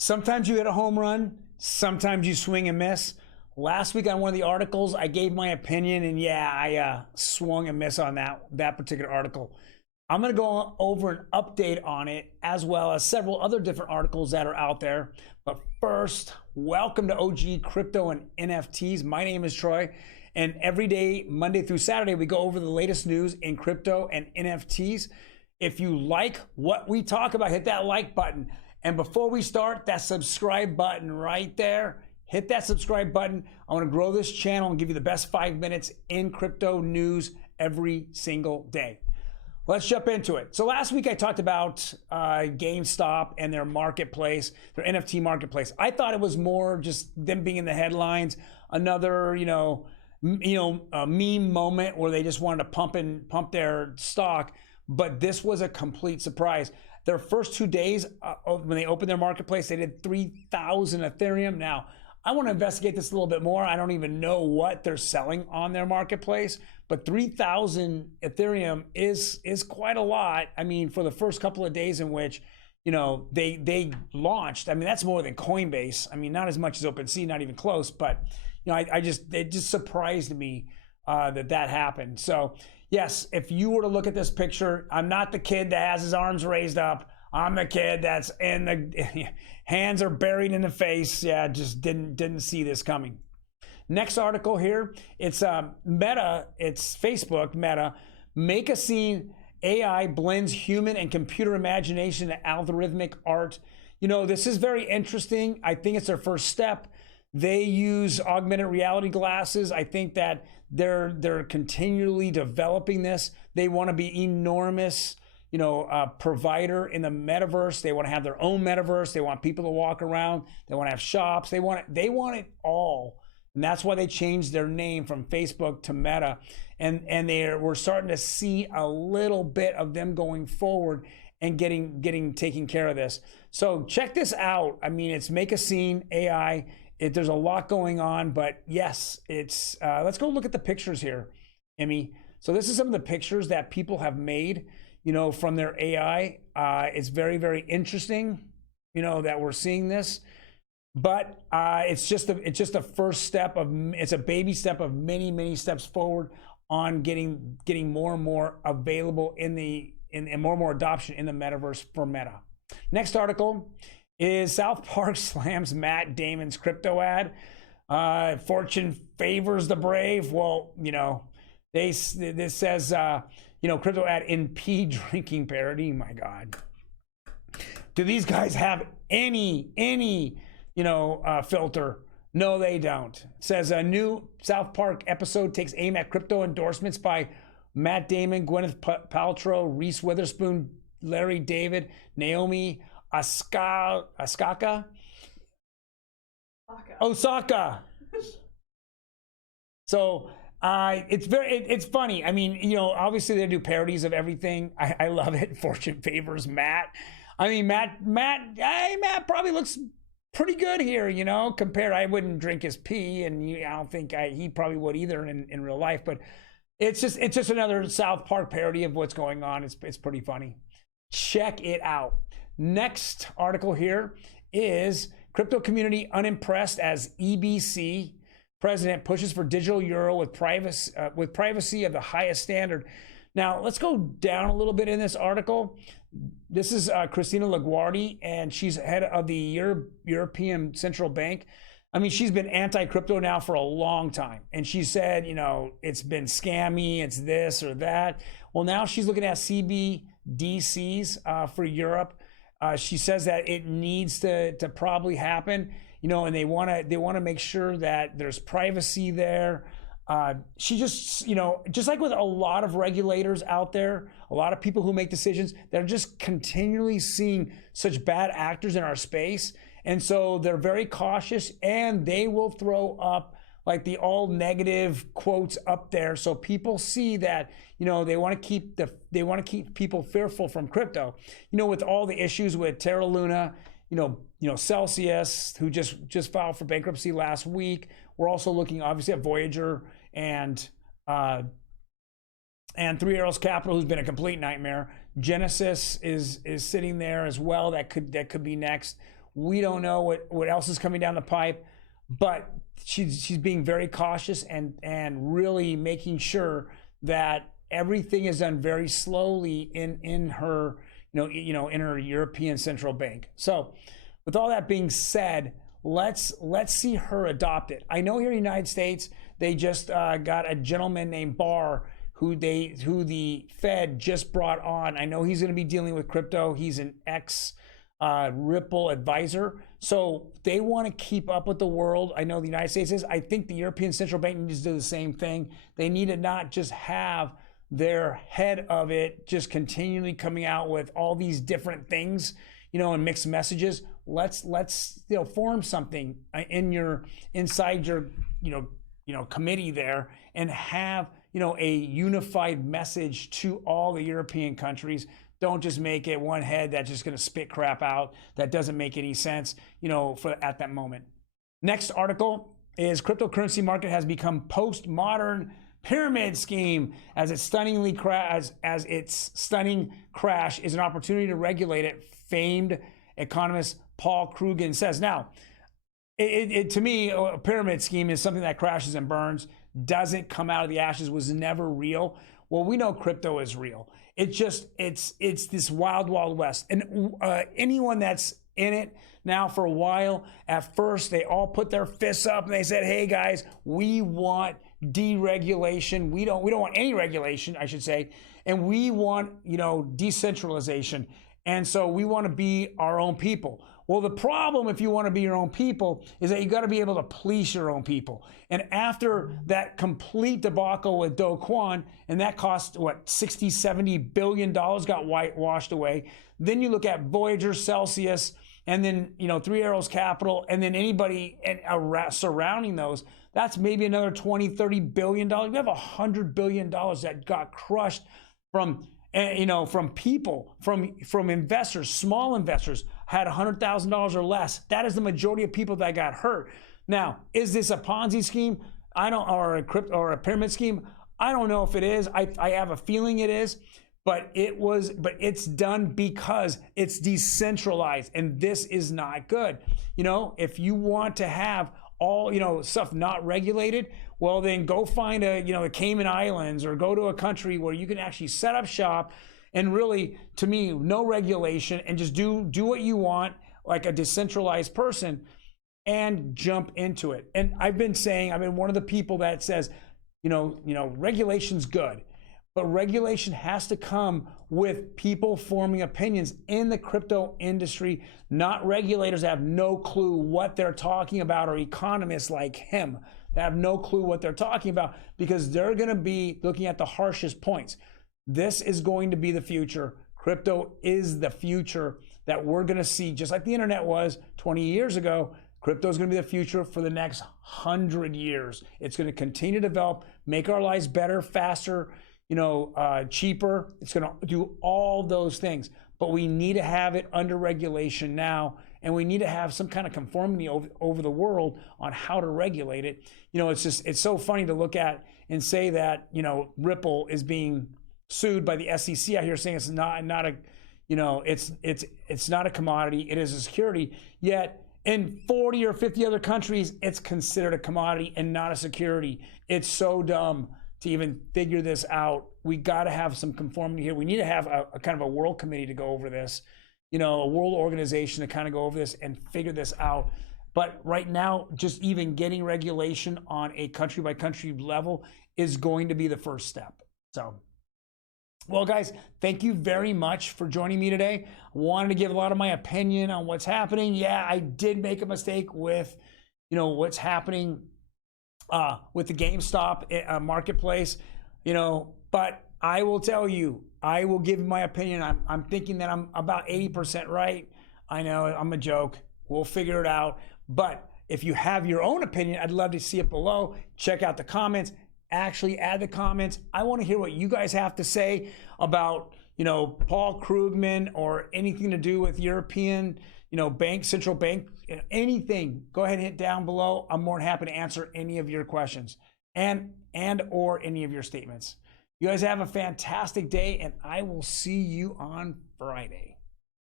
Sometimes you hit a home run, sometimes you swing and miss. Last week on one of the articles, I gave my opinion, and yeah, I swung and missed on that particular article. I'm going to go over an update on it, as well as several other different articles that are out there. But first, welcome to OG Crypto and NFTs. My name is Troy, and every day, Monday through Saturday, we go over the latest news in crypto and NFTs. If you like what we talk about, hit that like button. And before we start, that subscribe button right there, hit that subscribe button. I want to grow this channel and give you the best 5 minutes in crypto news every single day. Let's jump into it. So last week I talked about GameStop and their marketplace, their NFT marketplace. I thought it was more just them being in the headlines, another a meme moment where they just wanted to pump their stock. But this was a complete surprise. Their first 2 days, when they opened their marketplace, they did 3,000 Ethereum. Now, I want to investigate this a little bit more. I don't even know what they're selling on their marketplace, but 3,000 Ethereum is quite a lot. I mean, for the first couple of days in which, they launched. I mean, that's more than Coinbase. I mean, not as much as OpenSea, not even close, but it just surprised me that happened. So yes, if you were to look at this picture, I'm not the kid that has his arms raised up. I'm the kid that's in the hands are buried in the face. Yeah, just didn't see this coming. Next article here, it's Meta, it's Facebook Meta. Make a scene, AI blends human and computer imagination and algorithmic art. This is very interesting. I think it's their first step. They use augmented reality glasses. I think that they're continually developing this. They want to be enormous, provider in the metaverse. They want to have their own metaverse. They want people to walk around. They want to have shops. They want it all. And that's why they changed their name from Facebook to Meta. And we're starting to see a little bit of them going forward and taking care of this. So check this out. I mean, it's make a scene, AI. There's a lot going on, but yes, it's let's go look at the pictures here, Emmy. So this is some of the pictures that people have made, from their AI. It's very, very interesting, that we're seeing this, but it's just a first step it's a baby step of many, many steps forward on getting more and more available and more and more adoption in the metaverse for Meta. Next article is South Park slams Matt Damon's crypto ad. Fortune favors the brave. Well, this says, crypto ad in pee drinking parody. My God. Do these guys have any filter? No, they don't. It says a new South Park episode takes aim at crypto endorsements by Matt Damon, Gwyneth Paltrow, Reese Witherspoon, Larry David, Naomi Osaka. So it's funny. I mean, obviously they do parodies of everything. I love it. Fortune favors Matt. I mean, Matt probably looks pretty good here, compared. I wouldn't drink his pee, and I don't think he probably would either in real life, but it's just another South Park parody of what's going on. It's pretty funny. Check it out. Next article here is crypto community unimpressed as EBC president pushes for digital euro with privacy of the highest standard. Now let's go down a little bit in this article. This is Christina Laguardi, and she's head of the European Central Bank. I mean, she's been anti-crypto now for a long time, and she said, it's been scammy, it's this or that. Well, now she's looking at CBDCs for Europe. She says that it needs to probably happen, and they want to make sure that there's privacy there. She just like with a lot of regulators out there, a lot of people who make decisions, they're just continually seeing such bad actors in our space. And so they're very cautious, and they will throw up like the all negative quotes up there, so people see that they want to keep people fearful from crypto. With all the issues with Terra Luna, Celsius, who just filed for bankruptcy last week. We're also looking obviously at Voyager and Three Arrows Capital, who's been a complete nightmare. Genesis is sitting there as well. That could be next. We don't know what else is coming down the pipe, but she's being very cautious and really making sure that everything is done very slowly in her in her European Central Bank. So with all that being said, let's see her adopt it. I know here in the United States, they just got a gentleman named Barr who the Fed just brought on. I know he's going to be dealing with crypto. He's an ex Ripple advisor. So they want to keep up with the world. I know the United States is. I think the European Central Bank needs to do the same thing. They need to not just have their head of it just continually coming out with all these different things, and mixed messages. Let's form something inside your committee there and have a unified message to all the European countries. Don't just make it one head that's just going to spit crap out that doesn't make any sense, at that moment. Next article is cryptocurrency market has become postmodern pyramid scheme as its stunning crash is an opportunity to regulate it. Famed economist Paul Krugman says. Now, to me, a pyramid scheme is something that crashes and burns, doesn't come out of the ashes, was never real. Well, we know crypto is real. It's this wild, wild west. And anyone that's in it now for a while, at first they all put their fists up and they said, hey guys, we want deregulation. We don't want any regulation, I should say. And we want, decentralization. And so we want to be our own people. Well, the problem if you want to be your own people is that you got to be able to police your own people. And after that complete debacle with Do Kwon, and that cost, what, $60-70 billion got washed away. Then you look at Voyager, Celsius, and then, Three Arrows Capital, and then anybody surrounding those, that's maybe another $20-30 billion. We have $100 billion that got crushed from people, from investors, small investors, had $100,000 or less. That is the majority of people that got hurt. Now, is this a Ponzi scheme? Or a pyramid scheme? I don't know if it is. I have a feeling it is, but it's done because it's decentralized, and this is not good. If you want to have all, stuff not regulated, well, then go find the Cayman Islands or go to a country where you can actually set up shop and really, to me, no regulation and just do what you want like a decentralized person and jump into it. And I've been one of the people that says, regulation's good, but regulation has to come with people forming opinions in the crypto industry, not regulators that have no clue what they're talking about, or economists like him that have no clue what they're talking about, because they're going to be looking at the harshest points. This is going to be the future. Crypto is the future that we're going to see, just like the internet was 20 years ago. Crypto is going to be the future for the next 100 years. It's going to continue to develop, make our lives better, faster, cheaper. It's going to do all those things, but we need to have it under regulation now, and we need to have some kind of conformity over the world on how to regulate it. It's so funny to look at and say that, Ripple is being sued by the SEC out here, saying it's not a, it's not a commodity, it is a security. Yet in 40 or 50 other countries, it's considered a commodity and not a security. It's so dumb to even figure this out. We got to have some conformity here. We need to have a kind of a world committee to go over this, a world organization to kind of go over this and figure this out. But right now, just even getting regulation on a country by country level is going to be the first step. So, well, guys, thank you very much for joining me today. I wanted to give a lot of my opinion on what's happening. Yeah, I did make a mistake with, what's happening with the GameStop marketplace, but I will tell you, I will give my opinion. I'm thinking that I'm about 80% right. I know I'm a joke. We'll figure it out. But if you have your own opinion, I'd love to see it below. Check out the comments. Actually add the comments. I want to hear what you guys have to say about, Paul Krugman or anything to do with European, bank, central bank, anything. Go ahead and hit down below. I'm more than happy to answer any of your questions and or any of your statements. You guys have a fantastic day, and I will see you on Friday.